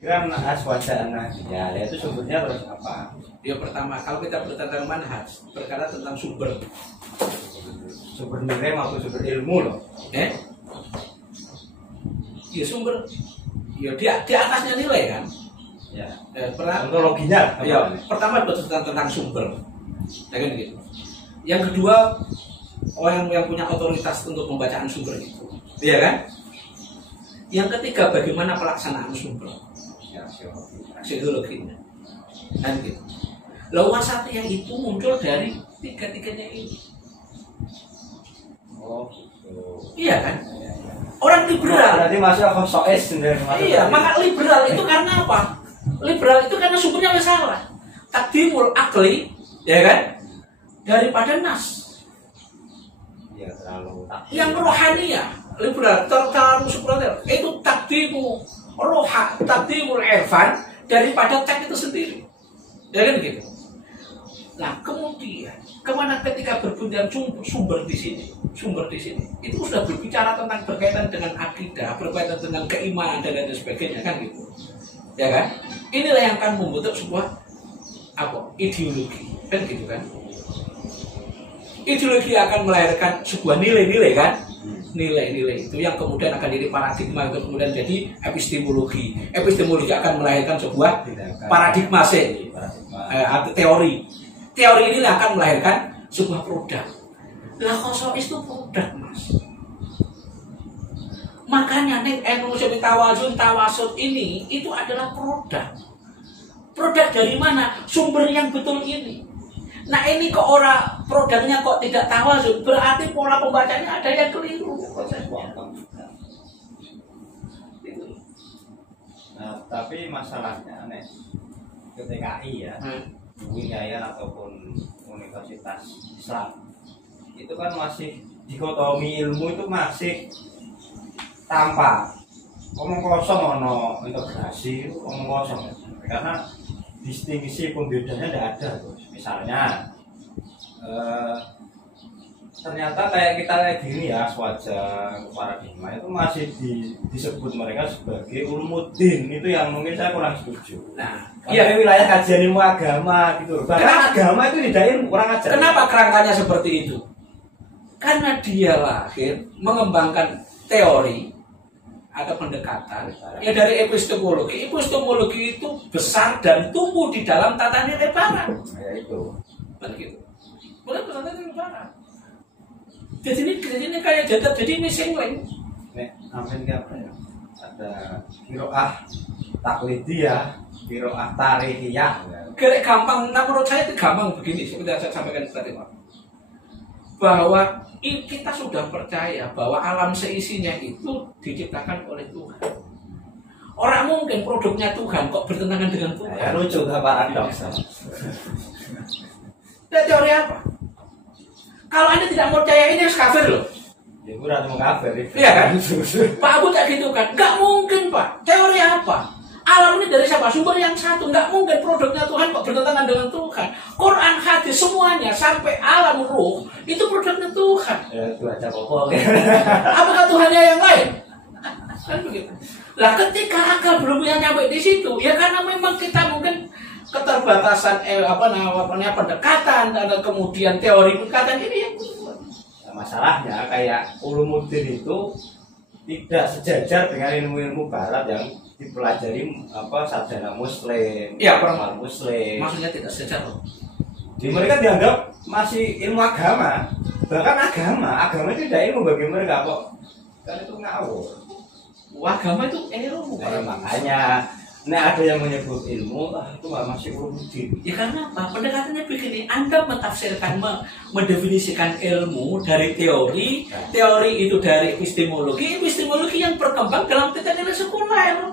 Kan aswajana ya, itu sumbernya terus apa? Ya pertama, kalau kita bertentang manhaj, berkata tentang sumber. Sumber nilai maupun sumber ilmu loh. Ya sumber, ya di atasnya nilai kan. Ya. Ontologinya. Ya, pertama bertentang tentang sumber. Ya kan gitu. Yang kedua, orang yang punya otoritas untuk pembacaan sumber itu. Iya kan? Yang ketiga, bagaimana pelaksanaan sumber. Aksiologinya kan gitu. Lalu wasatiyah itu muncul dari tiga-tiganya ini. Oh gitu. Iya kan? Orang liberal. Berarti masuk khosoes sebenarnya. Iya, maka liberal itu karena apa? Liberal itu karena sumbernya salah. Takdimul akli, ya kan? Daripada nas. Ya terlalu takdim. Yang rohaniya, liberal terlalu superior. Itu takdimu roha, takdimul irfan daripada teks itu sendiri. Ya kan gitu. Nah, kemudian kemana ketika berbicara sumber di sini, itu sudah berbicara tentang berkaitan dengan akidah, berkaitan dengan keimanan dan lain sebagainya kan gitu. Ya kan? Inilah yang akan membentuk sebuah ideologi, kan gitu kan? Ideologi akan melahirkan sebuah nilai-nilai kan? Nilai-nilai itu yang kemudian akan jadi paradigma, kemudian jadi epistemologi. Epistemologi akan melahirkan sebuah paradigma atau teori. Teori ini akan melahirkan sebuah produk. Lah khosois itu produk, Mas. Makanya nih emosi tawasud ini itu adalah produk. Produk dari mana? Sumber yang betul ini. Nah ini kok orang produknya kok tidak tawasud, berarti pola pembacanya ada yang keliru. Nah, tapi masalahnya nih GTKI ya, Wilayahan ataupun Universitas Islam itu kan masih dikotomi ilmu itu masih tanpa omong kosong, ono integrasi omong kosong karena distingsi pembedanya tidak ada tuh. Misalnya ternyata kayak kita kayak gini ya, swajah paradigma itu masih disebut mereka sebagai ulumuddin, itu yang mungkin saya kurang setuju. Nah, iya wilayah kajian ilmu agama gitu. Bahkan agama itu tidak ilmu, kurang ajar. Kenapa kerangkanya seperti itu? Karena dia lahir mengembangkan teori atau pendekatan ya dari epistemologi. Epistemologi itu besar dan tumbuh di dalam tata nilai barat. Ya itu. Begitu. Bukan tata nilai barat. Jadi ini kayak jadi missing link. Nek, amin apa ya? Ada kiroah taklidiyah, kiroah tarihiyah. Kayak gampang. Nah menurut saya itu gampang begini. Seperti saya sampaikan tadi Pak. Bahwa kita sudah percaya bahwa alam seisinya itu diciptakan oleh Tuhan. Orang mungkin produknya Tuhan kok bertentangan dengan Tuhan. Ya lucu gak paradoks. Dan teori apa? Kalau Anda tidak mau percaya ini harus kafir loh. Ya gue udah mau kafir. Iya kan? Pak Abu tak gitu kan? Gak mungkin Pak. Teori apa? Alam ini dari siapa? Sumber yang satu. Nggak mungkin produknya Tuhan kok bertentangan dengan Tuhan. Quran, hadis, semuanya sampai alam ruh itu produknya Tuhan. Ya itu aja pokok. Apakah Tuhannya yang lain? Kan begitu. Lah ketika akal belum yang nyampe di situ, ya karena memang kita mungkin keterbatasan pendekatan dan kemudian teori pendekatan ini yang nah, masalahnya kayak ulumuddin itu tidak sejajar dengan ilmu-ilmu barat yang dipelajari sarjana muslim, ya, formal muslim. Maksudnya tidak sejajar. Di mereka dianggap masih ilmu agama, bahkan agama itu tidak ilmu bagi mereka kok. Kan itu ngawur. Agama itu ilmu. Makanya ada yang menyebut ilmu, itu masih ulumuddin. Ya karena apa? Pendekatannya begini, Anda mentafsirkan, mendefinisikan ilmu dari teori, teori itu dari epistemologi yang berkembang dalam tata-tata sekuler.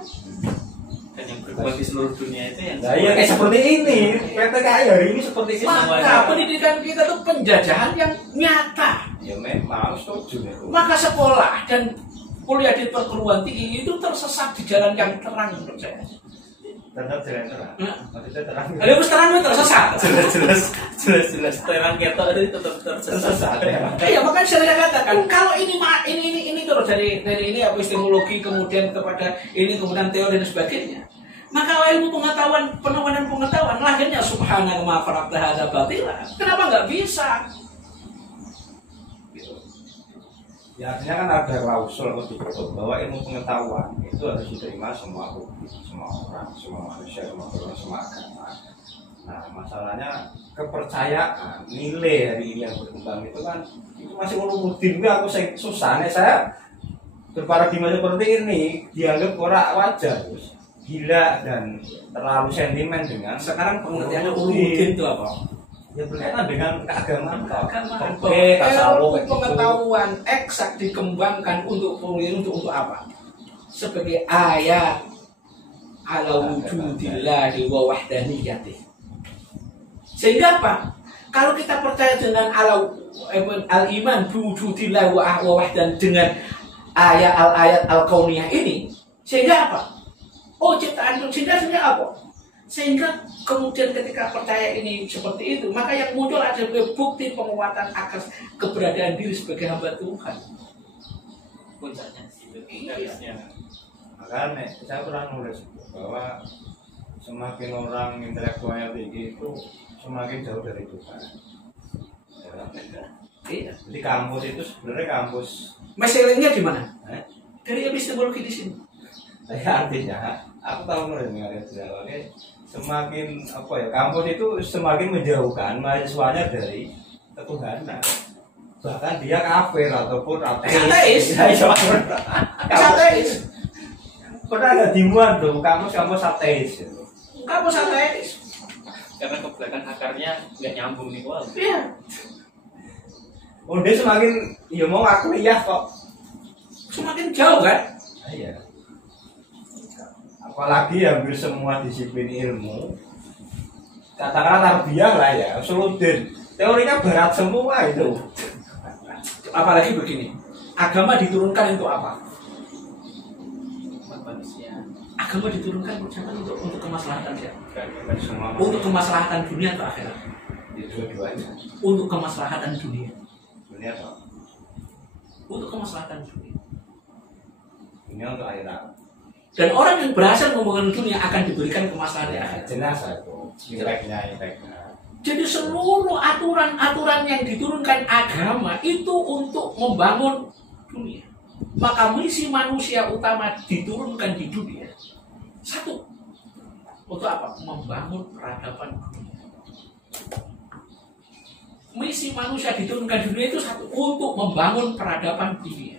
Dan yang berkembang di seluruh dunia itu yang kayak seperti ini. PTKI hari ini seperti ini. Maka pendidikan kita itu penjajahan yang nyata. Ya memang setuju. Maka sekolah dan kuliah di perguruan tinggi itu tersesat di jalan yang terang menurut saya. Tetap jalan terang. Maksudnya terang. Ada terang itu tersesat. Jelas terang kita itu tetap tersesat. Iya, makanya saya katakan kalau ini terus dari ini epistemologi kemudian kepada ini kemudian teori dan sebagainya. Maka ilmu pengetahuan, pengetahuan lahirnya subhanaka ma faraqta hadza batila. Kenapa nggak bisa? Ya artinya kan ada klausul atau ditutup bahwa ilmu pengetahuan itu harus diterima semua publik, semua orang, semua manusia, semua orang, semua agama. Nah masalahnya kepercayaan, nilai hari ini yang berkembang itu kan itu masih ulumuddin. Aku susah nih saya berparadigma seperti ini dianggap orang wajar, gila dan terlalu sentimen dengan Sekarang pengertiannya ulumuddin itu apa? Ya berkaitan dengan keagamaan. Oke, ilmu pengetahuan eksak dikembangkan untuk apa? Sebagai ayat ala wujudillahi wa wahdaniyatih. Sehingga apa? Kalau kita percaya dengan al-iman bi wujudillahi wa wahdan dengan ayat al-kauniyah ini, sehingga apa? Oh, ciptaan sehingga apa? Sehingga kemudian ketika percaya ini seperti itu, maka yang muncul adalah bukti penguatan atas keberadaan diri sebagai hamba Tuhan. Puncaknya itu garisnya. Makanya saya pernah nulis bahwa semakin orang intelektualnya tinggi itu semakin jauh dari Tuhan. Iya. Jadi kampus itu sebenarnya kampus. Masalahnya di mana? Dari epistemologi di sini. Saya artinya, aku tahu nulis mengenai dialognya. Semakin apa ya, kampus itu semakin menjauhkan mahasiswanya dari ketuhanan. Bahkan dia kafir ataupun ateis. Ateis. Pernah nggak dimuat dong kampus ateis? Kampus ateis. Karena kebelakang akarnya nggak nyambung nih wah. Iya. Dia semakin ya mau ngaku ya kok. Semakin jauh kan? Iya. Apalagi hampir semua disiplin ilmu, katakanlah tarbiyah lah ya, Usuluddin, teorinya barat semua itu. Apalagi begini, agama diturunkan untuk apa? Manusia. Agama diturunkan untuk kemaslahatan siapa? Semua Untuk kemaslahatan dunia atau akhirat? dua-duanya. Untuk kemaslahatan dunia. Dunia apa? Untuk kemaslahatan dunia. Dunia untuk akhirat. Dan orang yang berhasil membangun dunia akan diberikan kemaslahatan akhirat. Jenazah itu, nilainya. Jadi seluruh aturan-aturan yang diturunkan agama itu untuk membangun dunia. Maka misi manusia utama diturunkan di dunia. Satu, untuk apa? Membangun peradaban dunia. Misi manusia diturunkan di dunia itu satu, untuk membangun peradaban dunia.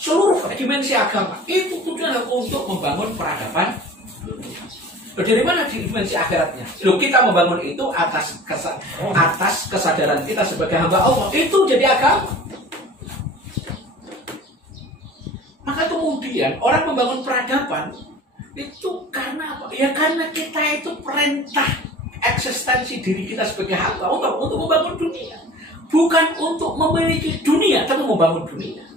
Seluruh dimensi agama itu tujuannya untuk membangun peradaban dunia. Dari mana dimensi akhiratnya? Loh, kita membangun itu atas kesadaran kita sebagai hamba Allah. Itu jadi agama. Maka kemudian orang membangun peradaban itu karena apa? Ya karena kita itu perintah eksistensi diri kita sebagai hamba untuk membangun dunia. Bukan untuk memiliki dunia, tapi membangun dunia.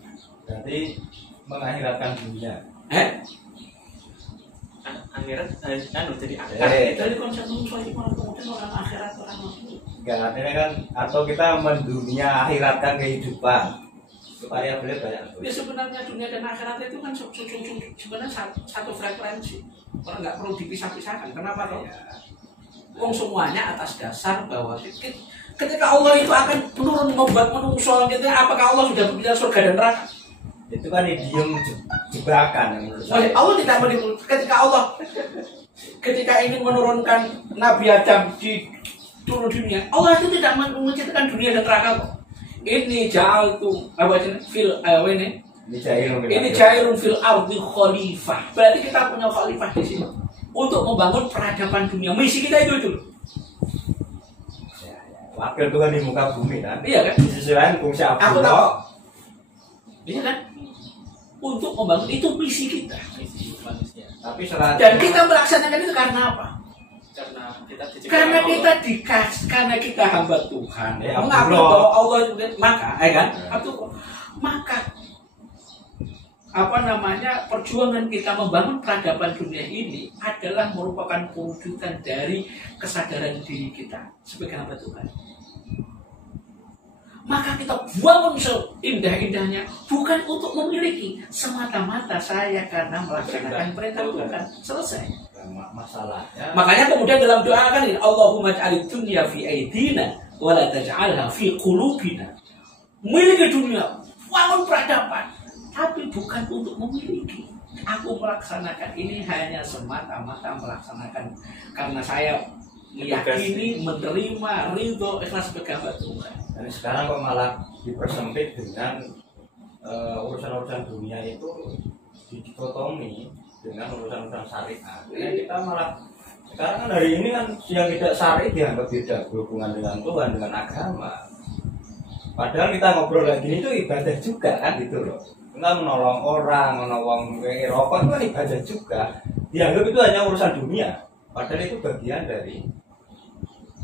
Berarti mengakhiratkan dunia. Akhirat jadi akhirat. Dari konsep kemudian orang akhirat orang mati. Enggak, artinya kan atau kita mendunia akhiratkan kehidupan supaya boleh banyak. Ya sebenarnya dunia dan akhirat itu kan sebenarnya satu frekuensi. Orang nggak perlu dipisah-pisahkan. Kenapa toh? Wong semuanya atas dasar bahwa ketika Allah itu akan menurun membuat manusia, apakah Allah sudah berbicara surga dan neraka? Itu kan idiom jebakan yang menurut saya. Allah tidak ketika ingin menurunkan Nabi Adam di turun dunia, Allah itu tidak menciptakan dunia dan neraka kok. Ini jailun fil ardi khalifah. Berarti kita punya khalifah di sini untuk membangun peradaban dunia. Misi kita itu. Wakil Tuhan di muka bumi kan? Iya kan? Di sisi lain fungsi apa? Aku tahu. Iya kan? Untuk membangun itu misi kita. Misi manusia. Tapi selain Dan kita melaksanakan itu karena apa? Karena kita hamba Tuhan. Ya, Mengakui bahwa Allah juga maka perjuangan kita membangun peradaban dunia ini adalah merupakan perwujudan dari kesadaran diri kita sebagai hamba Tuhan. Maka kita bangun seindah-indahnya bukan untuk memiliki, semata-mata saya karena melaksanakan perintah Tuhan. Selesai. Masalahnya. Makanya kemudian dalam doa kan ini, Allahumma ja'alid dunya fi aidina wa la taj'alha fi qulubina. Miliki dunia, bangun peradaban, tapi bukan untuk memiliki. Aku melaksanakan ini hanya semata-mata melaksanakan karena saya meyakini, menerima, ridho, ikhlas sebagai hamba Tuhan. Dan sekarang kok malah dipersempit dengan urusan-urusan dunia itu dikotomi dengan urusan-urusan syariat. Jadi kita malah sekarang kan hari ini kan yang tidak syar'i dianggap tidak berhubungan dengan Tuhan, dengan agama. Padahal kita ngobrol lagi ini itu ibadah juga kan gitu loh. Kita menolong orang, menolong rokok itu kan ibadah juga. Dianggap itu hanya urusan dunia. Padahal itu bagian dari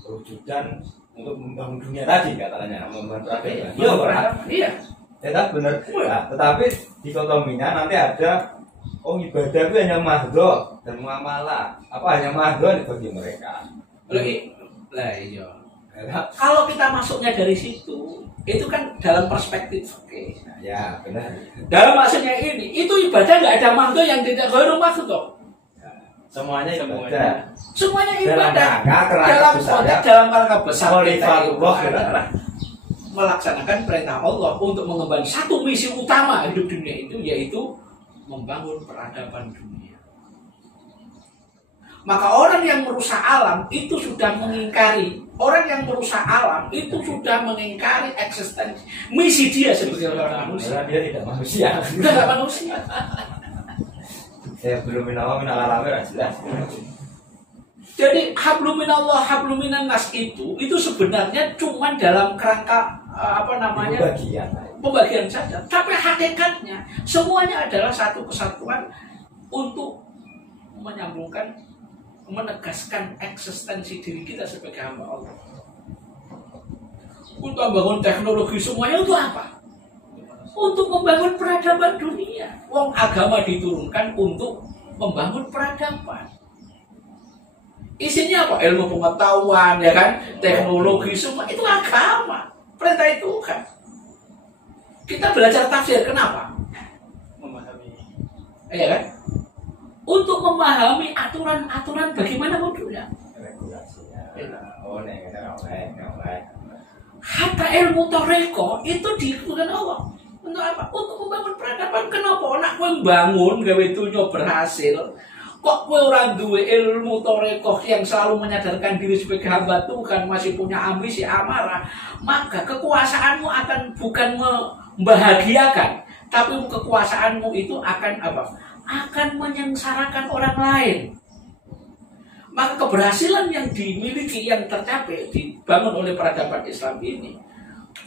perwujudan untuk membangun dunia tadi katanya, membangun peradaban. Iya. Ya kan benar. Nah, tetapi dikotominya nanti ada ibadah itu hanya mahdoh dan muamalah. Apa hanya mahdoh bagi mereka? Lah iya. Kalau kita masuknya dari situ, itu kan dalam perspektif oke. Ya benar. Dalam maksudnya ini, itu ibadah nggak ada mahdoh yang tidak ghairu mahdoh. Semuanya ibadah. Semuanya ibadah. Dalam konteks dalam rangka besar Allah adalah melaksanakan perintah Allah untuk mengemban satu misi utama hidup dunia itu, yaitu membangun peradaban dunia. Maka orang yang merusak alam itu sudah mengingkari. Orang yang merusak alam itu sudah mengingkari eksistensi misi dia sebagai orang manusia. Dia tidak manusia. Dia tidak manusia. Saya belum minallah minal alamin jelas. Jadi hablum minallah hablum minan nas itu sebenarnya cuma dalam kerangka pembagian saja. Tapi hakikatnya semuanya adalah satu kesatuan untuk menyambungkan, menegaskan eksistensi diri kita sebagai hamba Allah. Untuk membangun teknologi semuanya untuk apa? Untuk membangun peradaban dunia. Wong agama diturunkan untuk membangun peradaban. Isinya apa? Ilmu pengetahuan, ya kan? Teknologi semua itu agama. Perintah itu kan. Kita belajar tafsir kenapa? Memahami. Iya kan? Untuk memahami aturan-aturan bagaimana wudhunya. Hatta ilmu toreko itu digunakan Allah. Untuk apa? Untuk membangun peradaban. Kenapa? Nak membangun gawe dunia berhasil. Kok kowe ora duwe ilmu toreko yang selalu menyadarkan diri sebagai hamba Tuhan, masih punya ambisi amarah, maka kekuasaanmu akan bukan membahagiakan, tapi kekuasaanmu itu akan apa? Akan menyengsarakan orang lain. Maka keberhasilan yang dimiliki, yang tercapai, dibangun oleh peradaban Islam ini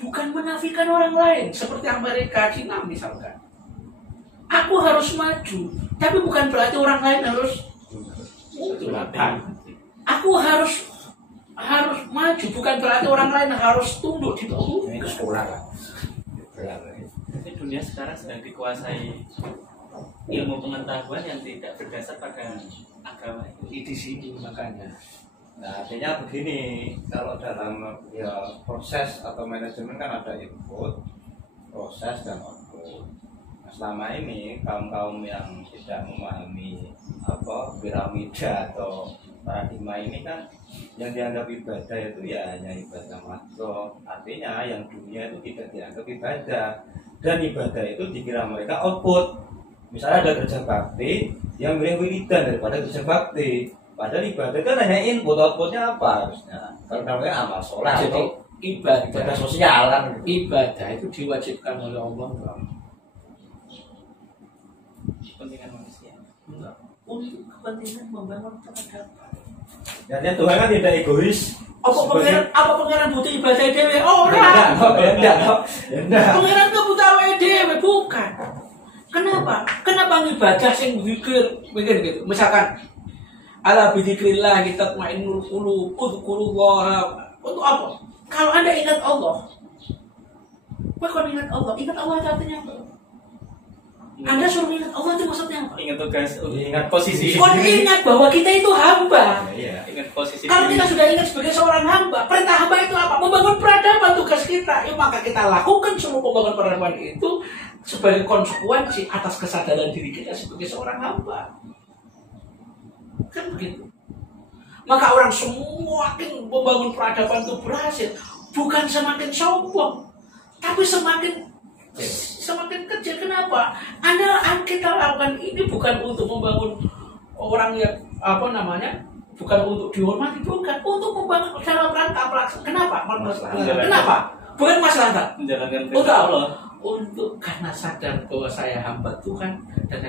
bukan menafikan orang lain seperti Amerika, Cina misalkan. Aku harus maju, tapi bukan berarti orang lain harus mundur. Aku harus maju, bukan berarti orang lain harus tunduk di bawah. Ini sekolah lah. Dunia sekarang sedang dikuasai ilmu pengetahuan yang tidak berdasar pada agama. Di sini makanya. Nah, artinya begini, kalau dalam proses atau manajemen kan ada input, proses dan output. Nah, selama ini kaum yang tidak memahami piramida atau paradigma ini kan yang dianggap ibadah itu ya hanya ibadah makro. Artinya yang dunia itu tidak dianggap ibadah, dan ibadah itu dikira mereka output. Misalnya ada kerja bakti yang milih wiridan daripada kerja bakti. Padahal ibadah itu hanya input, outputnya apa harusnya? Kalau namanya amal sholat. Jadi ibadah sosial kan. Ibadah itu diwajibkan oleh Allah. Kepentingan manusia. Untuk kepentingan membangun peradaban. Dan Tuhan kan tidak egois. Apa pangeran butuh ibadah dewe? Enggak. Pangeran itu butuh awake dewe, bukan. Kenapa ibadah sing mikir gitu? Misalkan ala bidzikrillah kita ma'innul qulub, udzukurullah. Untuk apa? Kalau Anda ingat Allah. Kok ingat Allah? Ingat Allah artinya apa? Anda suruh ingat Allah itu maksudnya apa? Ingat tugas, ingat posisi. Ingat bahwa kita itu hamba. Iya. Ingat posisi Kalau diri. kita sudah ingat sebagai seorang hamba, perintah hamba itu apa? Membangun peradaban, tugas kita. Ya, maka kita lakukan semua pembangunan peradaban itu sebagai konsekuensi atas kesadaran diri kita sebagai seorang hamba. Kan begitu. Maka orang semakin membangun peradaban itu berhasil, bukan semakin sombong, tapi semakin kecil. Kenapa? Kita lakukan ini bukan untuk membangun orang yang bukan untuk dihormati, bukan untuk membangun dalam rangka pelaksanaan. Kenapa? Bukan masalah Menjalankan untuk perintah Allah. Allah. Untuk karena sadar bahwa saya hamba Tuhan dan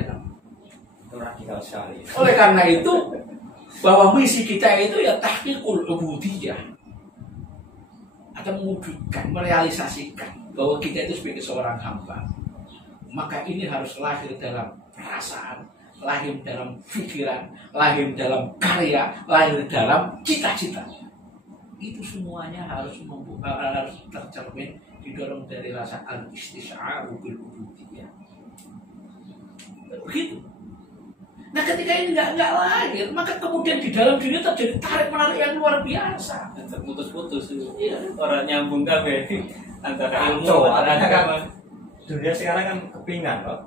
Itu radikal sekali. oleh karena itu bahwa misi kita itu ya tahqiqul ubudiyah, atau mewujudkan, merealisasikan bahwa kita itu sebagai seorang hamba. Maka ini harus lahir dalam perasaan, lahir dalam pikiran, lahir dalam karya, lahir dalam cita-cita. Itu semuanya harus tercermin, didorong dari rasa al-istisya'u bil ubudiyah. Begitu. Nah, ketika ini nggak lahir, maka kemudian di dalam diri terjadi tarik menarik yang luar biasa. Terputus-putus itu. Iya. Orang nyambung kabeh antara ilmu Kacau, antara artinya kan agama. dunia sekarang kan kepingan loh.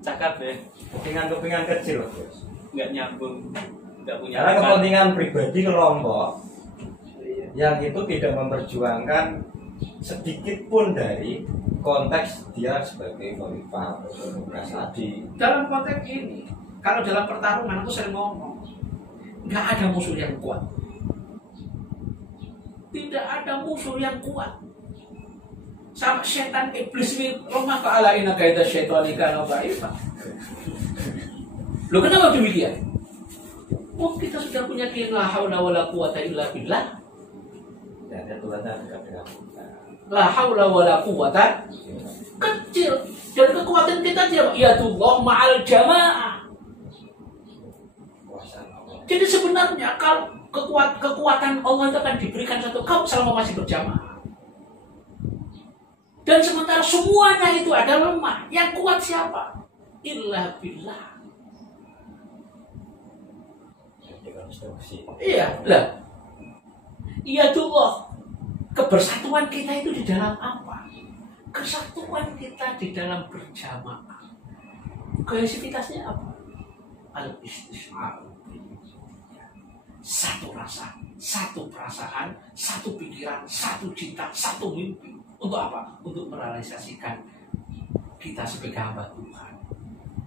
Cakap ya, Kepingan kecil loh. nggak nyambung, nggak punya Karena akal. kepentingan pribadi kelompok yang itu tidak memperjuangkan sedikit pun dari konteks dia sebagai khalifah atau demokrasi tadi. Dalam konteks ini, kalau dalam pertarungan aku sering ngomong, nggak ada musuh yang kuat. Tidak ada musuh yang kuat. Sama setan iblis ini, Roma ka'alaina kaida syaitani kana dha'ifa. Loh, kenapa demikian? Oh, kita sudah punya kian la haula wala quwata illa billah. Dan ada tulisan dengan La haula wala quwata kecil, dan kekuatan kita dia yadullah ma'al jamaah. kuasa Allah. Jadi sebenarnya kalau kekuatan Allah itu akan diberikan satu kaum selama masih berjamaah. Dan sementara semuanya itu ada lemah. Yang kuat siapa? Illa billah. Dekonstruksi. Iya, lah. Iya tuh, kebersatuan kita itu di dalam apa? Kesatuan kita di dalam berjamaah. Kohesivitasnya apa? Al-istisya'u. Satu rasa, satu perasaan, satu pikiran, satu cinta, satu mimpi. Untuk apa? Untuk merealisasikan kita sebagai hamba Tuhan.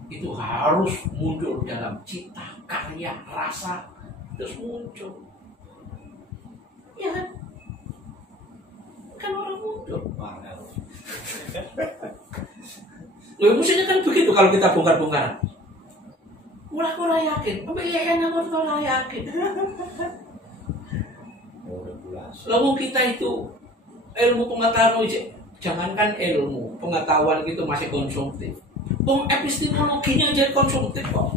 Itu harus muncul dalam cita, karya, rasa, terus muncul. Ya kan? Kan orang muncul. Loh, maksudnya kan begitu kalau kita bongkar-bongkar. Mula yakin, apa iya yang mula yakin? Lalu kita itu ilmu pengetahuan aja, jangankan ilmu pengetahuan itu masih konsumtif. Epistemologinya jadi konsumtif kok.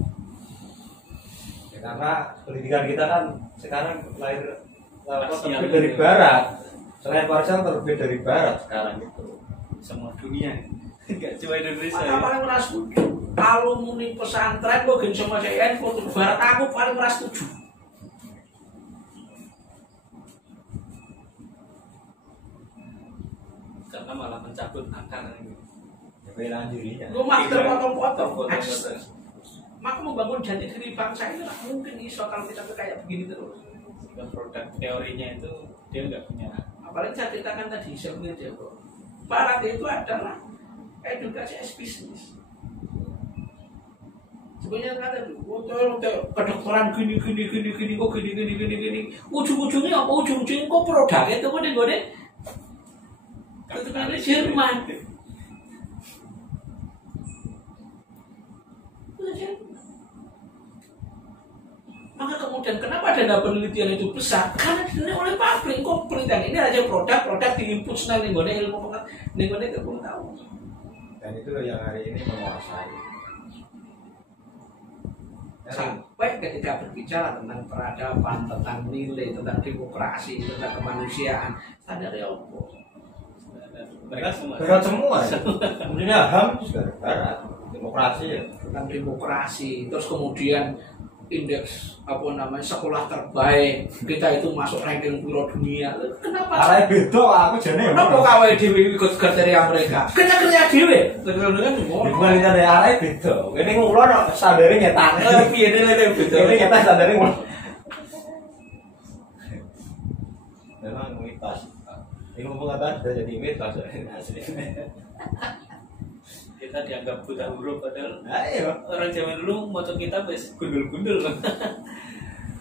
Ya, karena pendidikan kita kan sekarang lahir Asia terbit dari barat. Selain Parsial terbit dari barat sekarang itu. Semua dunia, nggak cuma Indonesia. Maka paling merasa setuju. Alumni pesantren kok gini sama saya foto barat aku paling merasa setuju. Karena malah mencabut akar ini. Pembelaan dirinya. Lu mah terpotong-potong. Potong-potong. Maka membangun jati diri bangsa ini lah mungkin iso kalau kita kayak begini terus. Produk teorinya itu dia nggak punya. Apalagi saya ceritakan tadi sebelumnya dia bro. Barat itu adalah edukasi as bisnis. Sebenarnya kata dulu, kedokteran gini, kok gini. Ujung-ujungnya apa? Ujung-ujungnya kok produk itu kok nih itu kan Jerman. Maka kemudian kenapa dana penelitian itu besar? Karena dinilai oleh pabrik. Kok penelitian ini aja produk diinput senang nih ilmu pengetahuan itu pun tahu. Dan itu yang hari ini menguasai. Sampai ketika berbicara tentang peradaban, tentang nilai, tentang demokrasi, tentang kemanusiaan, sadar ya Allah. Mereka semua. Berat semua. Kemudian HAM juga barat. Demokrasi ya. Tentang demokrasi, terus kemudian indeks apa namanya sekolah terbaik, kita itu masuk ranking piro dunia. Kenapa? Arek beda aku jane. Kenapa kawe dhewe ikut kriteria mereka? Kena kriteria dhewe. Kriteria ngono. Bukan dari arek beda. Kene ngulo no standare nyetak. Piye dene beda. Kene nyetak standare ngulo. Memang mitos. Ini ngomong apa? Jadi mitos aslinya. Kita dianggap buta huruf padahal Ayo. orang zaman dulu moto kita wis gundul-gundul.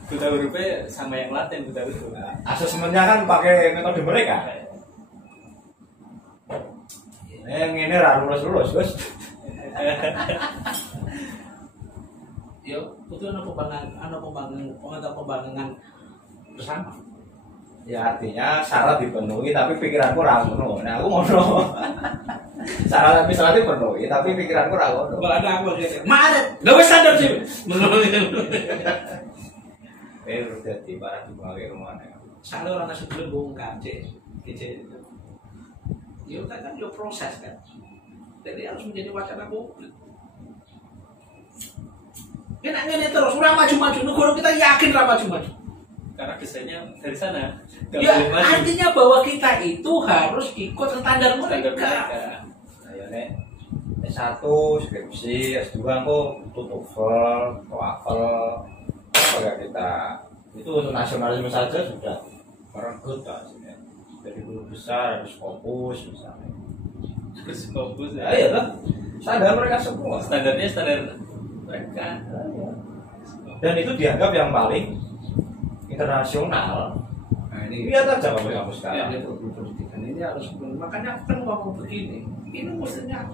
Buta hurufnya sama yang Latin buta huruf. Asesmennya kan pakai metode mereka. Yang ini lulus, Gus. Yo, itu pembangunan bersama. Ya artinya syarat dipenuhi tapi pikiranku ora ngono. Nah aku ngono. Syarat misalnya dipenuhi tapi pikiranku ora ngono. Kalau ada aku gitu. Maret, enggak usah sadar sih. Udah jadi para dibawa rumahnya. Saya orang sebelum bongkar kece itu. Yo kan yo proses kan. Jadi harus menjadi wacana publik. Kita ngene terus, ora maju-maju. Negara kita yakin ora maju-maju. Karena desainnya dari sana. Ya, artinya bahwa kita itu harus ikut standar mereka. Ayo nek S1 skripsi, S2 kok TOEFL, TOEFL, apa ya kita itu untuk nasionalisme saja sudah merenggut kan. Jadi guru besar harus fokus misalnya. Harus fokus Ya iya lah, standar mereka semua. Standarnya standar mereka. Dan itu dianggap yang paling internasional. Nah, ini Lihat aja kamu sekarang. ya, pendidikan ini harus makanya aku kan ngomong begini. Ini mestinya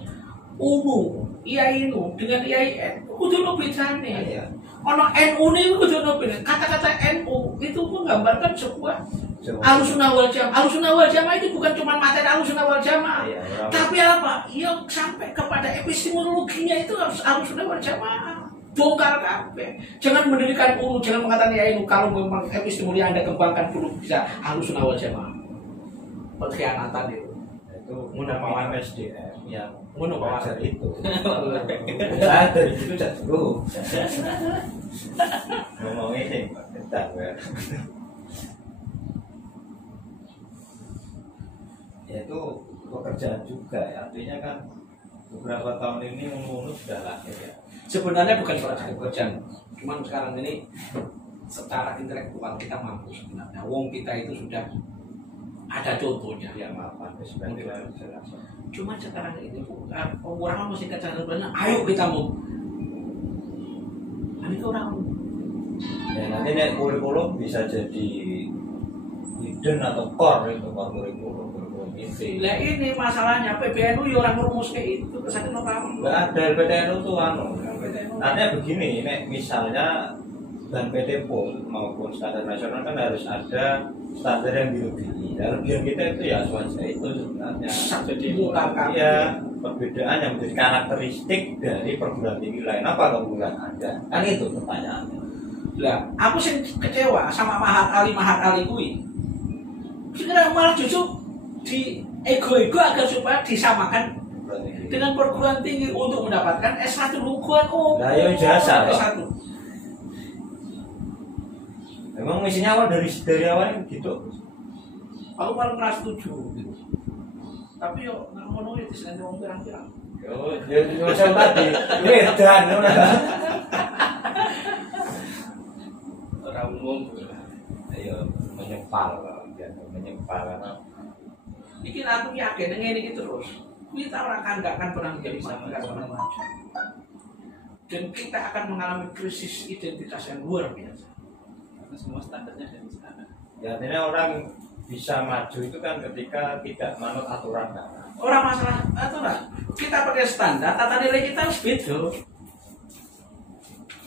UNU, IAINU dengan IAIN kudu ono bedane. Iya. Ono NU ini kudu ono bedane. Kata-kata NU itu menggambarkan sebuah Ahlussunnah wal Jamaah. Ahlussunnah wal Jamaah itu bukan cuma materi Ahlussunnah wal Jamaah. Iya, Tapi apa? Yang sampai kepada epistemologinya itu harus Ahlussunnah wal Jamaah. Bongkar kabeh. Jangan mendirikan UNU, jangan mengatakan ya ini kalau memang epistemologi Anda kembangkan dulu bisa Ahlussunnah wal Jamaah. Pengkhianatan itu. Itu menambah SDM yang Menambah itu. Saya dari situ jatuh. Ngomong ini, bentar ya. Ya itu pekerjaan juga ya. Artinya kan beberapa tahun ini UNU sudah lahir ya. Sebenarnya bukan pekerjaan, cuman sekarang ini secara intelektual kita mampu sebenarnya. Wong kita itu sudah ada contohnya. Ya maaf, sebenarnya jelas. Cuma sekarang ini bukan orang masih kecenderungan. Ayo kita mau. Ini orang. Ya nanti nek kurikulum bisa jadi hidden atau core itu core kurikulum inti. Lah ini masalahnya PBNU ya orang rumus kayak itu kesana tahu. Enggak ada PTNU tuh anu. Artinya begini, nek misalnya dan PT POL maupun standar nasional kan harus ada standar yang dilebihi. Dan lebihan kita itu ya swasta itu sebenarnya. Jadi bukan ya perbedaan yang menjadi karakteristik dari perguruan tinggi lain. Apa keunggulan Anda? Kan itu pertanyaannya. Lah, aku sih kecewa sama Mahat Ali kui. Sekarang malah justru di ego agar supaya disamakan dengan perguruan tinggi untuk mendapatkan S1 lukuan. Nah, ya jasa S1. Memang misinya awal dari awal gitu. Aku paling merasa setuju gitu. Tapi yo nggak mau itu selain orang pirang-pirang. Yo, macam tadi, wedan. Orang umum. Ayo menyempal karena Bikin aku yakin dengan ini terus. Kita orang nggak akan pernah menjadi maju. Dan kita akan mengalami krisis identitas yang luar biasa. Karena semua standarnya dari sana. ya artinya orang bisa maju itu kan ketika tidak manut aturan kan. Orang masalah aturan. Kita pakai standar, tata nilai kita harus beda.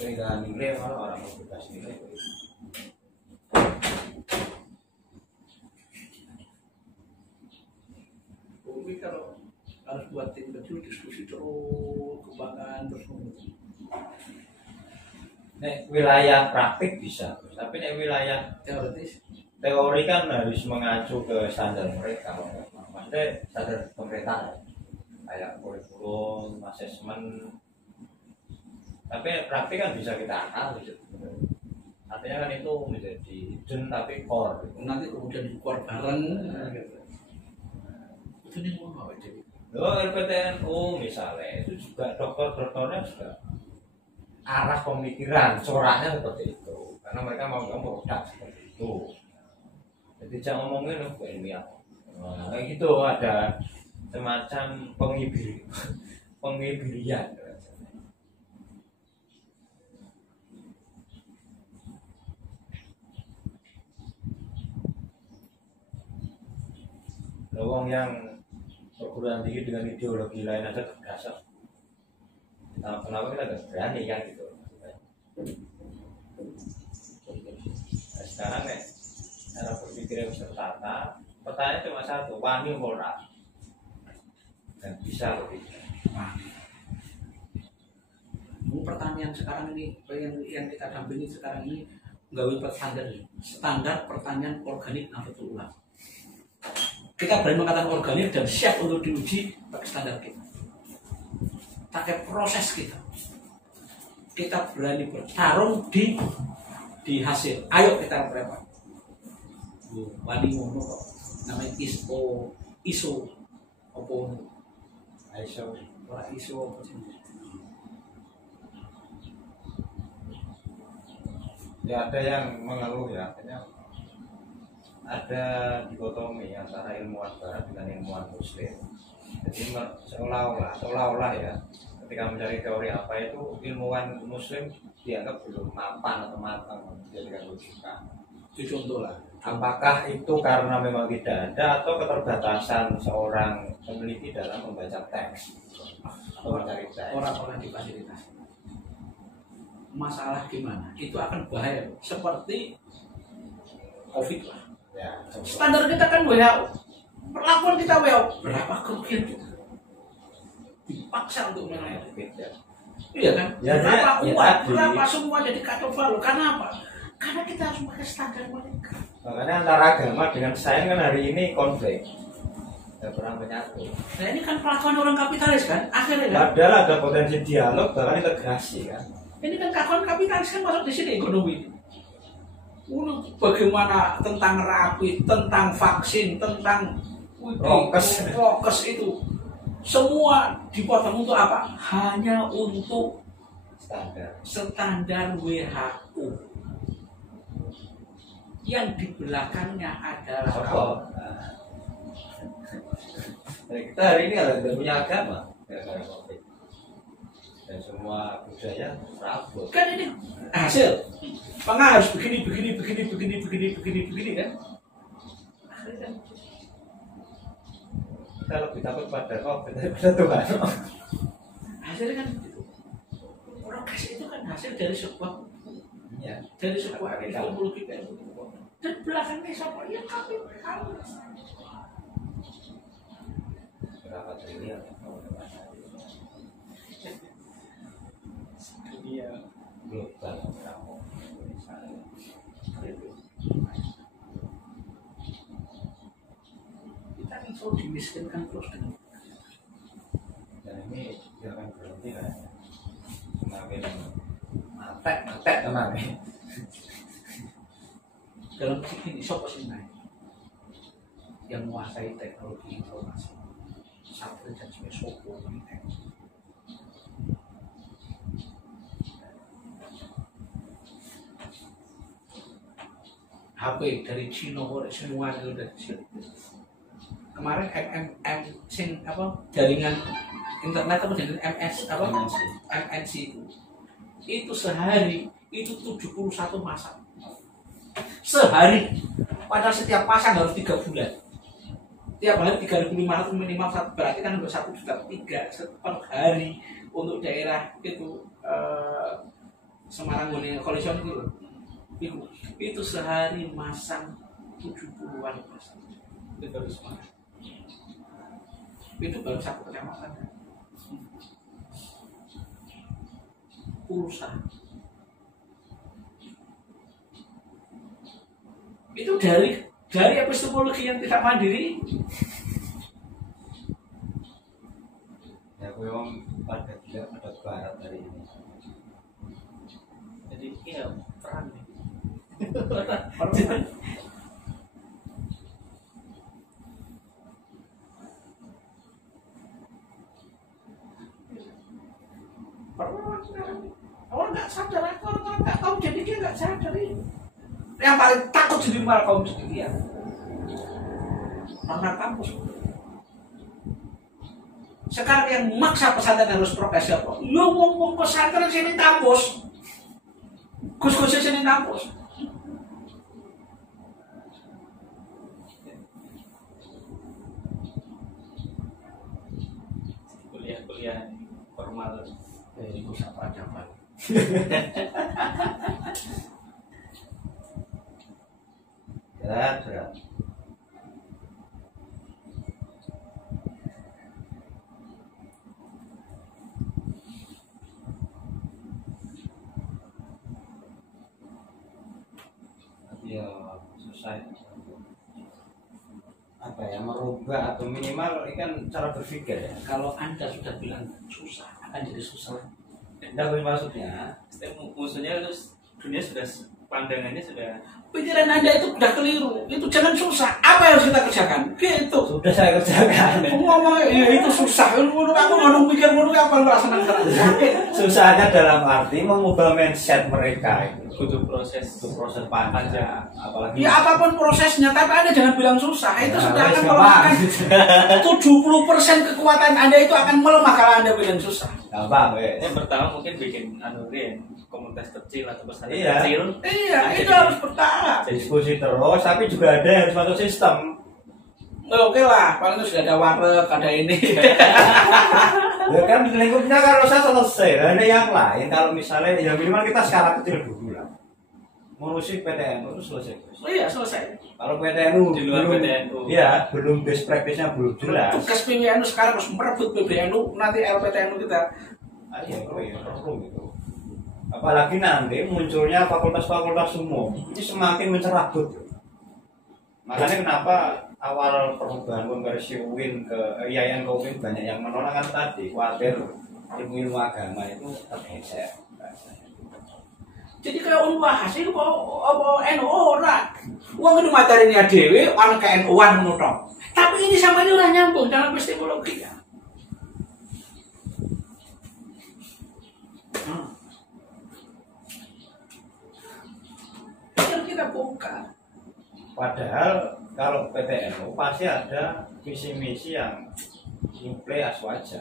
Dengan nilai malah orang bebas nilai. Tapi kalau harus buat tim kecil diskusi terus, kembangkan terus. Nek wilayah praktik bisa, tapi nek wilayah Teoritis. teori kan harus mengacu ke standar mereka. Maksudnya standar pemerintah kayak kurikulum, asesmen. Tapi praktik kan bisa kita akal gitu. artinya kan itu menjadi hidden tapi core. Nanti kemudian dikuar bareng. Gitu. Itu nih mau apa jadi? RPTNU misalnya itu juga dokter-dokternya juga arah pemikiran coraknya seperti itu karena mereka mau produk seperti itu. Jadi jangan ngomongin ilmiah. Nah, kayak gitu ada semacam pengibirian. Lowong yang perguruan tinggi dengan ideologi lain aja terbiasa. Kenapa kita nggak berani kan gitu? Nah, sekarang nih cara berpikir yang tertata, pertanyaan cuma satu, wani ora dan bisa berpikir. Pertanyaan sekarang ini yang kita dampingi sekarang ini nggak standar pertanyaan organik Nahdlatul Ulama. Kita berani mengatakan organik dan siap untuk diuji pakai standar kita, pakai proses kita. Kita berani bertarung di hasil. Ayo kita berapa? Wani ngono kok. Namanya ISO apa? ISO apa sih? Ya ada yang mengeluh ya, artinya ada dikotomi antara ilmuwan barat dengan ilmuwan muslim. Jadi seolah-olah ya ketika mencari teori apa itu ilmuwan muslim dianggap belum mapan atau matang menjadikan rujukan. Itu contoh lah. Apakah itu karena memang tidak ada atau keterbatasan seorang peneliti dalam membaca teks atau mencari teks? Orang-orang difasilitasi. Masalah gimana? Itu akan bahaya. Seperti COVID lah. Ya, Standar kita kan WHO. Perlakuan kita WHO. Berapa kerugian kita? Dipaksa untuk menang. Iya kan? Ya, berapa ya, kuat? ya, Berapa semua jadi kacau balau? Karena apa? Karena kita harus pakai standar mereka. Makanya antara agama dengan sains kan hari ini konflik. Tidak pernah menyatu. Nah ini kan pelakuan orang kapitalis kan? Akhirnya kan? Padahal ada potensi dialog bahkan integrasi kan. Ini kan kelakuan kapitalis kan masuk di sini ekonomi. Bagaimana tentang rapid, tentang vaksin, tentang prokes itu semua dipotong untuk apa? Hanya untuk standar WHO. Yang di belakangnya adalah kita hari ini tidak punya agama dan semua budaya rabut. Kan ini hasil harus begini kan? Kita lebih takut pada COVID daripada Tuhan. Hasilnya kan begitu. Prokes itu kan hasil dari sebuah ideologi kayak begitu. Dan belakangnya siapa? Ya kami. Berapa triliun? Iya. Global. Kita kan selalu dimiskinkan terus kan. Dan ini jangan berhenti kan. Semakin matek kemarin. Dalam segi ini siapa sih naik? Yang menguasai teknologi informasi, satelit dan sebagainya. HP dari Cina semua itu dari Cina. Kemarin jaringan internet apa jaringan MNC itu sehari itu 71 masang sehari, padahal setiap pasang harus 3 bulan, tiap hari 3.500 minimal satu, berarti kan udah 1,3 juta per hari untuk daerah itu Semarang Gunung Kolesion itu sehari masang 70-an pasang. Itu baru Semarang. Itu baru satu kecamatan. Pulsa. Itu dari epistemologi yang tidak mandiri. Ya, memang pada barat hari ini. Jadi iya peran Orang nggak sadar, orang nggak tahu, jadi dia nggak sadar ini. Yang paling takut jadi malah kaum sendirian. Anak kampus. Sekarang yang maksa pesantren harus profesional. Lo ngomong pesantren sini kampus, kus-kusnya sini kampus. Kuliah-kuliah formal. Ini bisa apa-apa. Berat. Ya susah apa ya, merubah atau minimal ini kan cara berpikir ya. Kalau Anda sudah bilang susah, akan jadi susah. Enggak, maksudnya Musuhnya terus dunia sudah pandangannya sudah pikiran Anda itu udah keliru. Itu jangan susah. Apa yang harus kita kerjakan? Gitu. sudah saya kerjakan. Ngomong ya itu susah. Aku ngomong mikir apa lu rasa nangkep. Susahnya dalam arti mengubah mindset mereka itu butuh proses panjang, apalagi Ya apapun prosesnya, tapi Anda jangan bilang susah. Itu Ya, sudah akan wes, melemahkan gampang. 70% kekuatan Anda itu akan melemah kalau Anda bilang susah. gampang wes. yang pertama mungkin bikin komunitas kecil atau pesantren Iya. kecil. Iya, itu harus bertahap. Diskusi terus, tapi juga ada yang harus masuk sistem. Oke lah, paling itu sudah ada wareg, ada ini. Ya kan lingkupnya kalau saya selesai, ada yang lain. Kalau misalnya ya minimal kita skala kecil dulu lah. Ngurusi PTNU itu selesai. Oh iya, selesai. Kalau PTNU Di luar belum, PTNU. ya belum best practice-nya belum jelas. Tugas PBNU sekarang harus merebut PBNU, nanti LPTNU kita. Ayo, perlu gitu. Apalagi nanti munculnya fakultas-fakultas umum ini semakin mencerabut. Makanya kenapa awal perubahan konversi UIN ke IAIN ke UIN banyak yang menolak kan tadi, khawatir ilmu agama itu tergeser. Jadi kayak bahas itu apa NU ora. Wong itu materinya dhewe ana ke NU-an ngono tok. Tapi ini sama ini ora nyambung dalam epistemologi. Kita buka. Padahal kalau PTNU pasti ada visi misi yang nyuplai aswaja.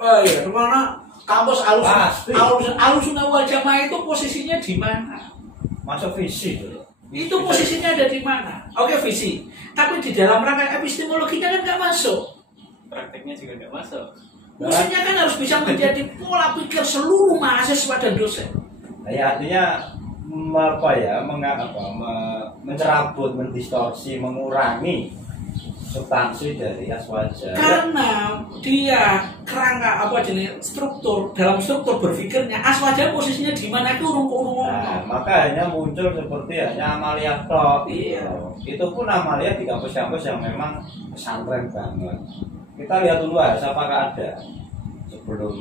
Oh iya, dimana kampus Pasti. Ahlussunnah wal Jamaah itu posisinya di mana? Masuk visi dulu. Itu posisinya ada di mana? Oke, visi. Tapi di dalam rangka epistemologinya kan nggak masuk. Prakteknya juga nggak masuk. Mestinya kan harus bisa menjadi pola pikir seluruh mahasiswa dan dosen. Ya artinya mencerabut, mendistorsi, mengurangi substansi dari aswaja. Karena dia kerangka struktur dalam struktur berpikirnya aswaja posisinya di mana itu urung-urung. Nah, maka hanya muncul seperti hanya amalia tok. Iya. Itu pun amalia di kampus-kampus yang memang pesantren banget. Kita lihat dulu apakah ada sebelum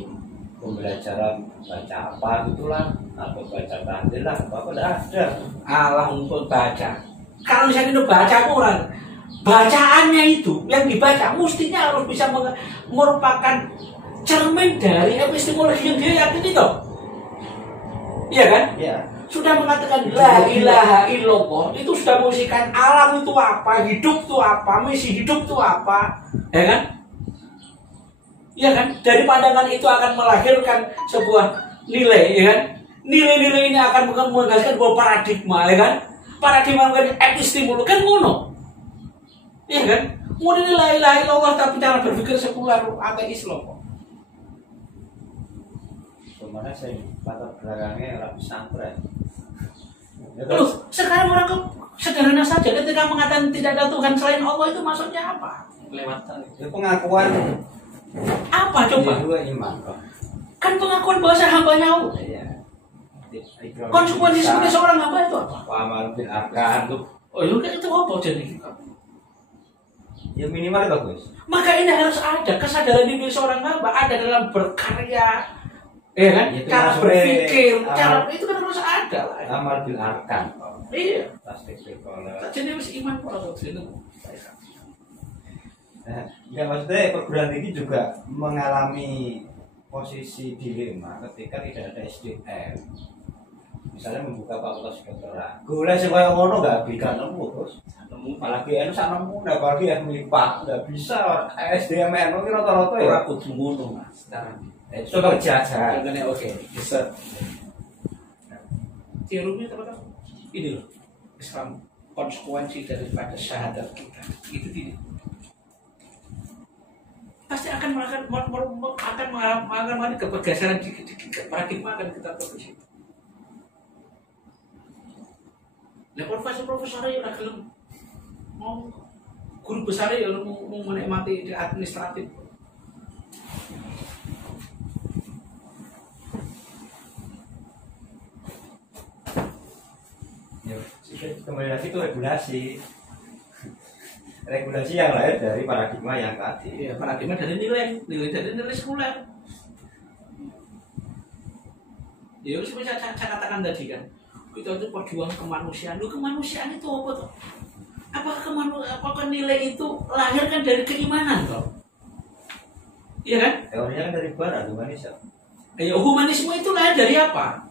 pembelajaran baca apa gitulah atau baca tahlil lah apa tidak ada. Allah untuk baca. Kalau misalnya itu baca Quran, bacaannya itu yang dibaca mestinya harus bisa merupakan cermin dari epistemologi yang dia yakini toh. Iya kan? Iya. Sudah mengatakan la ilaha illallah, itu sudah mengusikan alam itu apa, hidup itu apa, misi hidup itu apa, ya kan? Ya kan? Dari pandangan itu akan melahirkan sebuah nilai, ya kan? Nilai-nilai ini akan menghasilkan sebuah paradigma, ya kan? Paradigma menjadi epistemologi kan ngono. Ya kan? Kemudian la ilaha illallah tapi cara berpikir sekuler ateis loh. Kemana saya latar belakangnya orang pesantren. Ya, Loh, sekarang orang sederhana saja ketika mengatakan tidak ada Tuhan selain Allah itu maksudnya apa? Kelewatan. itu pengakuan Apa coba? dua iman kok. Kan pengakuan bahasa hambanya Allah. Iya. Konsekuensi sebagai seorang hamba itu apa? Amal bil arkan tuh. Oh ya itu apa jadi? Ya minimal bagus. Maka ini harus ada kesadaran diri seorang hamba ada dalam berkarya, ya kan? Itu Cara maksudnya berpikir, amal- cara itu kan harus ada lah. Amal bil arkan. Iya. plastik berkolor. Jadi wis iman pola itu. Ya maksudnya perguruan tinggi juga mengalami posisi dilema ketika tidak ada SDM. Misalnya membuka fakultas kedokteran. Gula sing kaya ngono enggak bisa nemu terus. Nemu apalagi anu sak nemu apalagi yang melipat enggak bisa SDM anu ki rata-rata ya Ora kudu ngono Mas. coba jajan. Oke, bisa. Teorinya teman-teman. Ini loh. Islam konsekuensi daripada syahadat kita. Itu tidak. Pasti akan mengalami kebergeseran dikit-dikit. Paradigma akan kita produksi. Nah, profesor ya ora gelem mau guru besar ya mau menikmati di administratif. Ya, kembali lagi itu regulasi yang lahir dari paradigma yang tadi. Iya, paradigma dari nilai dari sekuler. Ya, seperti saya katakan tadi kan, kita itu perjuangan kemanusiaan. Kemanusiaan itu apa tuh? Apakah nilai itu lahir kan dari keimanan toh? Iya kan? Teorinya kan dari barat, humanisme. Ya, humanisme itu lahir dari apa?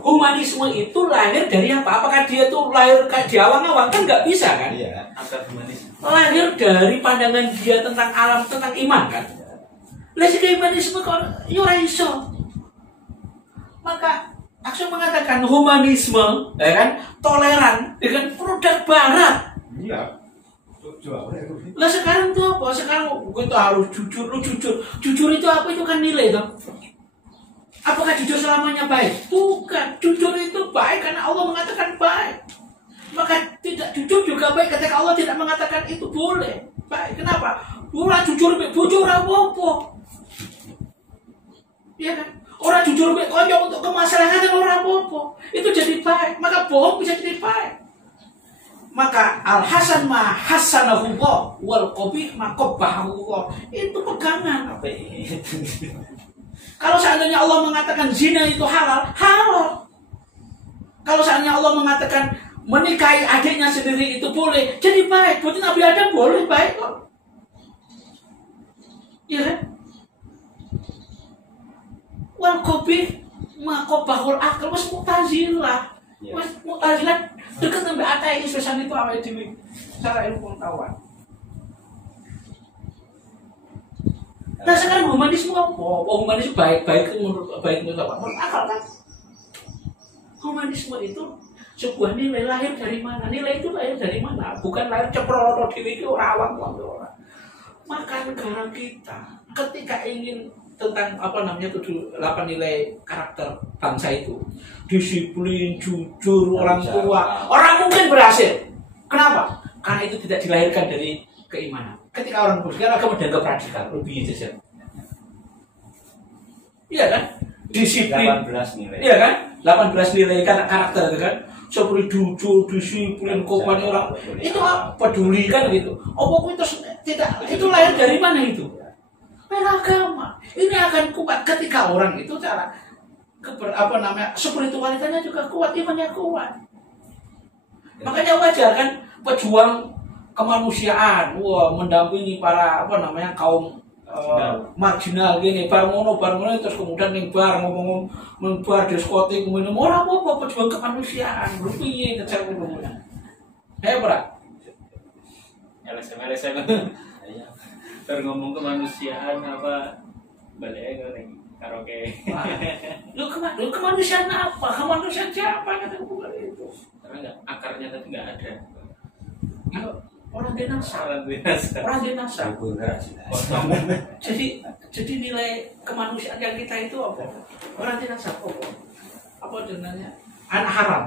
Humanisme itu lahir dari apa? Apakah dia tuh lahir kayak di awang-awang? Kan nggak bisa kan? Iya. Akar humanisme. Lahir dari pandangan dia tentang alam, tentang iman kan? Lah sing humanisme kok yo ora iso. Maka aku mengatakan humanisme, ya kan, toleran dengan produk barat. Iya. Coba. Lah sekarang tuh apa? Sekarang kita harus jujur, lu jujur. Jujur itu apa? Itu kan nilai toh. Apakah jujur selamanya baik? Bukan. Jujur itu baik karena Allah mengatakan baik. Maka tidak jujur juga baik ketika Allah tidak mengatakan itu boleh. Baik. Kenapa? Orang jujur bujur apa-apa. Iya kan? Orang jujur konjok untuk kemaslahatan orang apa-apa. Itu jadi baik. Maka bohong bisa jadi baik. Maka al-hasan ma hasanahu Allah wal qabih ma qabbahahu Allah. Itu pegangan. Apa ini? Kalau seandainya Allah mengatakan zina itu halal, halal. Kalau seandainya Allah mengatakan menikahi adiknya sendiri itu boleh, jadi baik. Berarti Nabi Adam boleh baik kok. Iya kan? Wal qabih ma qabbahul akal was Mu'tazilah. Was Mu'tazilah dekat dengan ateis pesan itu awake dhewe. Secara ilmu pengetahuan. Nah sekarang humanisme apa? Oh, humanisme baik menurut apa? Menurut akal kan? Humanisme itu sebuah nilai lahir dari mana? Nilai itu lahir dari mana? Bukan lahir ceprolo dewi itu orang awam. Maka negara kita ketika ingin tentang apa namanya 8 nilai karakter bangsa itu, disiplin, jujur, orang tua, orang mungkin berhasil. Kenapa? Karena itu tidak dilahirkan dari keimanan. Ketika orang bersejarah agama dianggap radikal, lebih jajan. Iya kan? Disiplin 18 nilai. Iya kan? 18 nilai karakter itu kan. Seperti jujur, disiplin, kopan orang. Itu peduli kan gitu. Oh, itu tidak itu lahir dari mana itu? Dari agama. Ini akan kuat ketika orang itu cara spiritualitasnya juga kuat, imannya kuat. Makanya wajar kan pejuang kemanusiaan, mendampingi para kaum marginal gini, bareng ngono terus kemudian ning bar ngomong bar diskotik minum ora apa pejuang kemanusiaan, lho piye kejar ngono. Hebat. LSM. Terus ngomong kemanusiaan apa balik ke karaoke. Lu kemanusiaan apa? Kemanusiaan siapa kata bukan itu? Karena akarnya tadi nggak ada. Orang dinasa. Jadi nilai kemanusiaan yang kita itu apa? Orang dinasa apa jenengnya? Anak haram.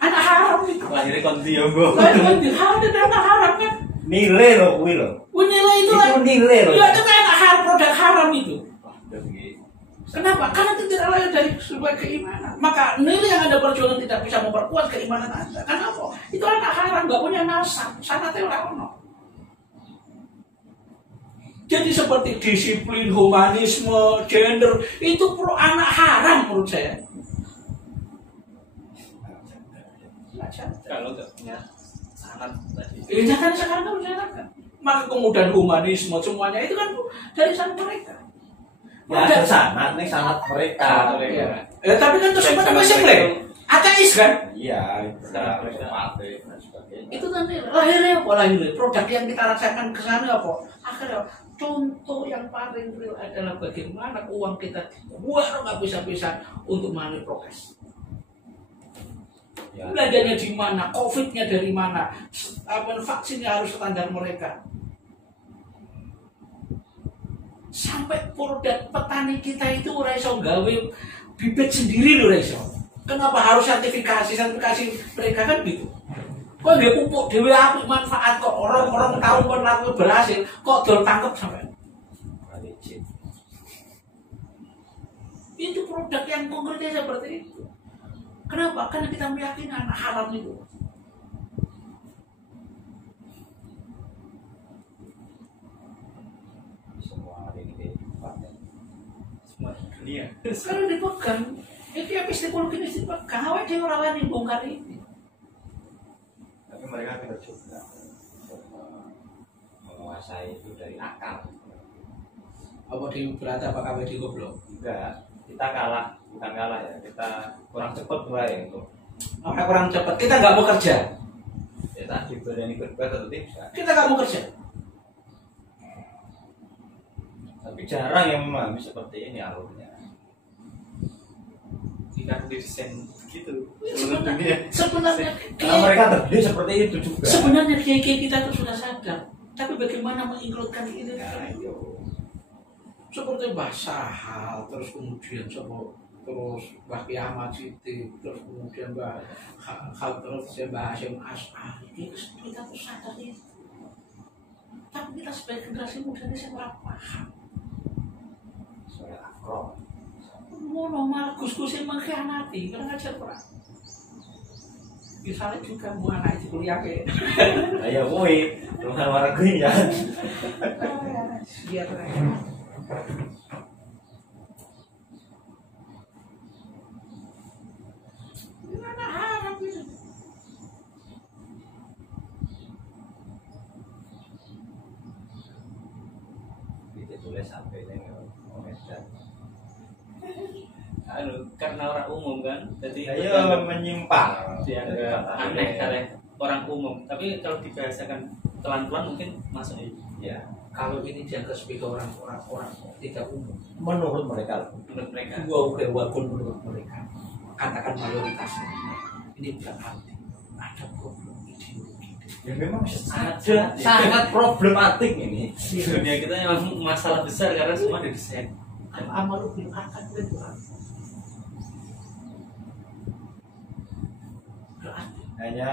Anak haram itu. Akhirnya kontiombo. Anak haram kan? Nilai loh, kuwi loh. Nilai itu lah. Nilai loh. Ya kan anak haram, produk haram itu. Kenapa? Karena itu tidak lahir dari sebuah keimanan. Maka nilai yang Anda perjuangkan tidak bisa memperkuat keimanan Anda. Kenapa? Itu anak haram, nggak punya nasab. Sanatnya orang. Jadi seperti disiplin, humanisme, gender, itu pro anak haram menurut saya. nggak sadar. Kalau nggak punya sanat tadi. Nyatanya sekarang kan mencatatkan. Maka kemudian humanisme semuanya itu kan dari sana mereka. Ya ada sanat nih sanat mereka. Tapi kan terus semuanya masih klaim ateis kan? Iya, partai dan sebagainya. Itu nanti lahirnya apa lahirnya? Produk yang kita rasakan ke sana apa? Akhirnya contoh yang paling real adalah bagaimana uang kita dibuang nggak bisa-bisa untuk money progress. Ya. Belanjanya di mana? Covid-nya dari mana? Vaksinnya harus standar mereka. Sampai produk petani kita itu ora iso gawe bibit sendiri lho ora iso. Kenapa harus sertifikasi mereka kan gitu. Kok nggak pupuk dhewe apik manfaat kok orang tahun kon laku berhasil kok dol tangkep sampai. Itu produk yang konkretnya seperti itu. Kenapa? Karena kita meyakini anak haram itu. Semua ini Semua dunia. Sekarang dipegang. Itu epistemologi ini dipegang. Awak dia orang lain yang bongkar ini. Tapi mereka tidak juga menguasai itu dari akal. Apa di berarti apakah di goblok? Enggak, kita kalah, bukan kalah ya, kita kurang cepat mulai untuk. Maka kurang cepat. Kita nggak mau kerja. Ya tadi berani berbuat atau tidak. Kita nggak mau kerja. Tapi jarang yang memahami seperti ini alurnya. Tidak didesain begitu. Sebenarnya Karena mereka terdidik seperti itu juga. sebenarnya kiai-kiai kita itu sudah sadar. Tapi bagaimana menginkludkan ini? Nah, itu. Seperti Mbah Sahal, terus kemudian terus Mbah Kiai Ahmad Siti, terus kemudian Mbah Hasyim Asy'ari, kita tuh sadar itu. Tapi kita sebagai generasi muda ini saya paham. Soal akrom. Ngono malah gus-gus yang mengkhianati, karena ngajar perang. Misalnya juga mau anak itu kuliah ke. Ayo woi, rumah warga ya. Biar gimana harap itu? Itu tulis sampai ini Medan. Karena orang umum kan, jadi Ayo menyimpang. dianggap aneh oleh orang umum. Tapi kalau dibahasakan pelan-pelan mungkin masuk Ya, Kalau ini dianggap sebagai orang tidak umum, menurut mereka. menurut mereka. walaupun menurut mereka, katakan mayoritas ini berarti ada problem ideologi. Ya memang sangat problematik ini. Di dunia kita memang masalah besar karena semua didesain. Amalu bil akad itu Hanya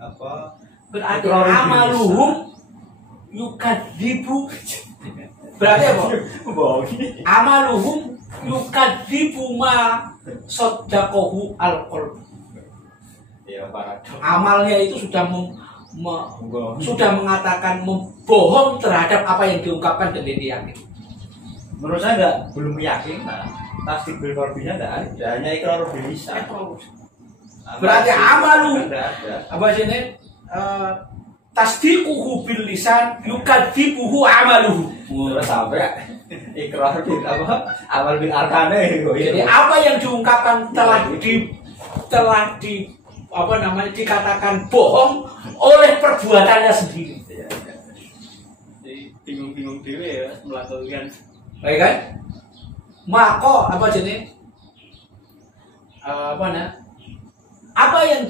apa? berarti amaluhum yukadzibu. Berarti apa? Bohong. Amaluhum yukadzibu ma saddaqahu al-qalb. Ya para Amalnya itu sudah bohong. sudah mengatakan membohong terhadap apa yang diungkapkan dan diyakini. Menurut saya enggak, belum yakin. Nah, tasdik bil qalbinya enggak ada, hanya ikrar bil lisan. Berarti amalu enggak ada. apa sini tasdiquhu bil lisan yukadzibuhu amaluhu. Terus sampai ikrar bil apa? Amal bil arkane gitu. Jadi apa yang diungkapkan telah di apa namanya dikatakan bohong oleh perbuatannya sendiri. Jadi bingung-bingung dewe ya melakukan. Baik kan? Maka apa jenis apa yang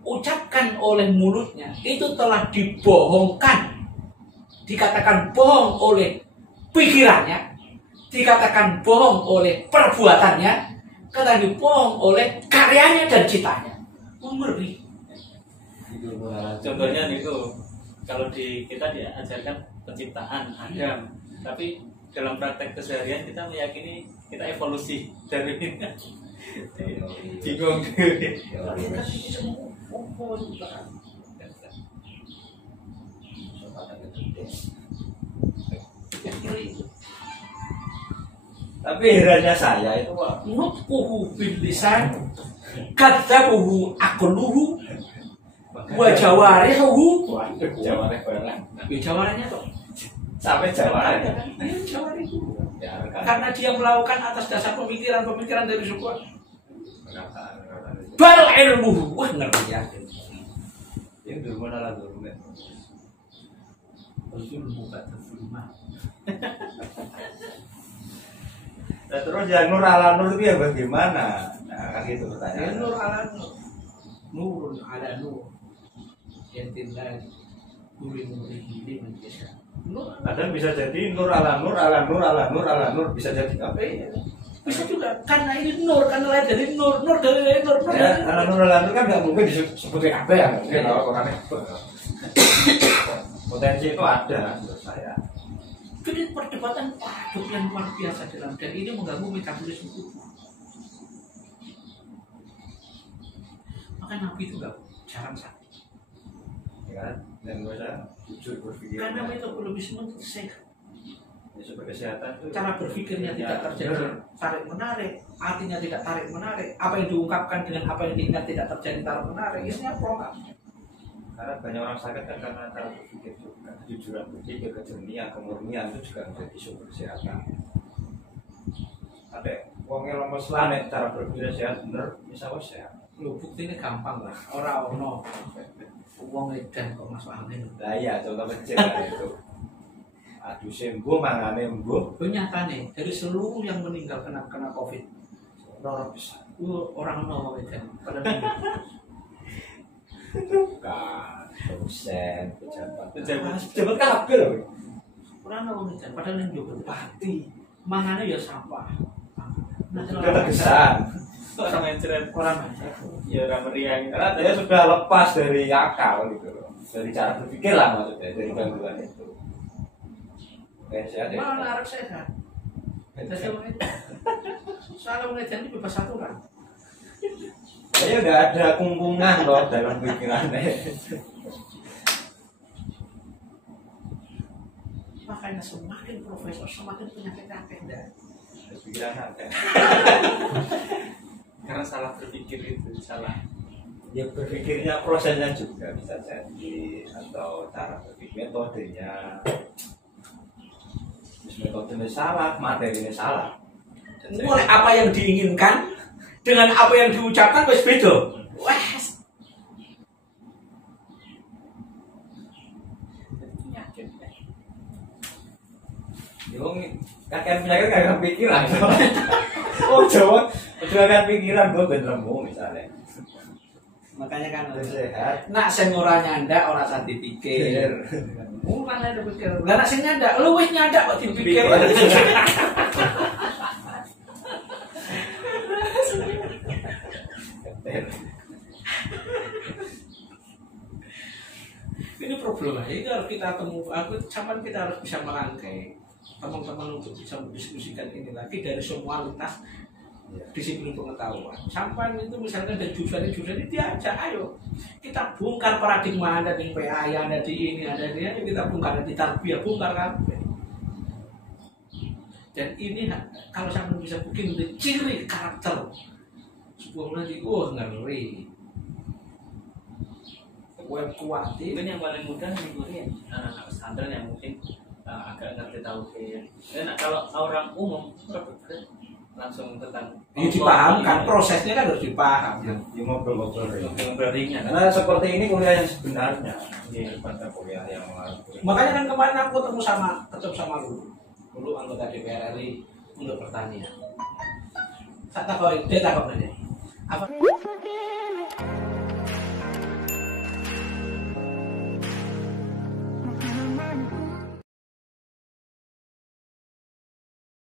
diucapkan oleh mulutnya itu telah dibohongkan, dikatakan bohong oleh pikirannya, dikatakan bohong oleh perbuatannya, katakan bohong oleh karyanya dan citanya. Ngeri. Contohnya itu kalau kita diajarkan penciptaan Adam, tapi dalam praktek keseharian kita meyakini kita evolusi dari bingung. Tapi herannya saya itu nutquhu bil lisan kadzabuhu aqluhu wa jawarihuhu. waduh jawabannya barang. Jawarannya tuh Sampai jawabannya. jawarihu. Ya, Karena dia melakukan atas dasar pemikiran-pemikiran dari sebuah perkataan. bal ilmuhu. Wah ngerti ya. Ini dulu mana lah dulu. Zulmu kata zulma. Nah, terus ya nur ala nur itu ya bagaimana? Nah, kan gitu Ya pertanyaan. nur ala nur. Nurun ala nur. Yantillah nuri nurihi liman yasha. Nur Kadang bisa jadi nur ala nur ala nur ala nur ala nur bisa jadi apa ya? bisa juga karena ini nur, karena lain dari nur dari nur Ya, dari ala nur kan nggak mungkin disebutkan apa ya? Mungkin kalau orangnya potensi itu ada menurut saya. Jadi perdebatan paduk yang luar biasa dalam dan ini mengganggu metabolisme tubuh. Maka Nabi itu nggak jarang sakit Ya kan? Dan gue saya jujur berpikir. karena metabolisme itu sehat. Ya, sebagai kesehatan itu Cara berpikirnya ya, tidak terjadi bener. tarik menarik, artinya tidak tarik menarik. Apa yang diungkapkan dengan apa yang diingat tidak terjadi tarik menarik. Isinya program. Karena banyak orang sakit kan karena cara berpikir juga, kejujuran berpikir, kejernihan, kemurnian itu juga menjadi sumber kesehatan. Ada wong yang lemes lanek cara berpikir sehat bener, bisa kok sehat. Lu buktinya gampang lah. Orang ono uang edan kok masuk angin. Lah iya, contoh kecil lah itu. Aduh sembuh, mangane embuh, Nyatane dari seluruh yang meninggal kena COVID, orang bisa. orang ono edan. Pada Bukan, dosen, pejabat. Pejabat. Pejabat kabel loh. orang ono edan. Padahal yang juga bupati, mangane ya sampah. Nah, Sudah terkesan. Orang mencret, orang ya orang meriang. Karena dia sudah lepas dari akal gitu loh. Dari cara berpikir lah maksudnya, dari gangguan itu. Kayak sehat ya. malah harus sehat. Jadi soal mengejar ini bebas aturan. Saya udah ada kungkungan loh dalam pikirannya. Makanya semakin profesor semakin penyakitnya akhirnya. Pikiran ada. Karena salah berpikir itu salah. Ya berpikirnya prosesnya juga bisa jadi atau cara berpikir metodenya. Metodenya salah, materinya salah. Mulai apa yang diinginkan dengan apa yang diucapkan wis beda. Wes. Penyakit. Yung kakek penyakit kakek pikiran. Oh Jawa, kakek pikiran gue ben lemu misalnya. Makanya kan Harus sehat. nak sing ora nyandak ora usah dipikir. Ora ada pikir. Lah nak sing nyandak, lu wis nyandak kok dipikir. Ini problemnya, ini harus kita sampai kita harus bisa merangkai teman-teman untuk bisa mendiskusikan ini lagi dari semua lintas disiplin pengetahuan. Sampai itu misalnya ada jurusan ini diajak, ayo kita bongkar paradigma ada di PA, ada di ini, ada di ini, kita bongkar di tarbiyah, bongkar kabeh. Dan ini kalau sampai bisa bikin ciri karakter sebuah nanti, ngeri. Web kuat Mungkin yang paling mudah mengikuti anak-anak pesantren yang mungkin agak ngerti tauhid. Dan kalau orang umum berpikir langsung tentang dipahamkan, prosesnya kan harus dipaham. Ya ngobrol-ngobrol. ngobrol ringan. Karena seperti ini kuliah yang sebenarnya, daripada kuliah yang Makanya kan kemarin aku ketemu sama Lulu anggota DPR RI untuk pertanian. Dia takut nanya apa?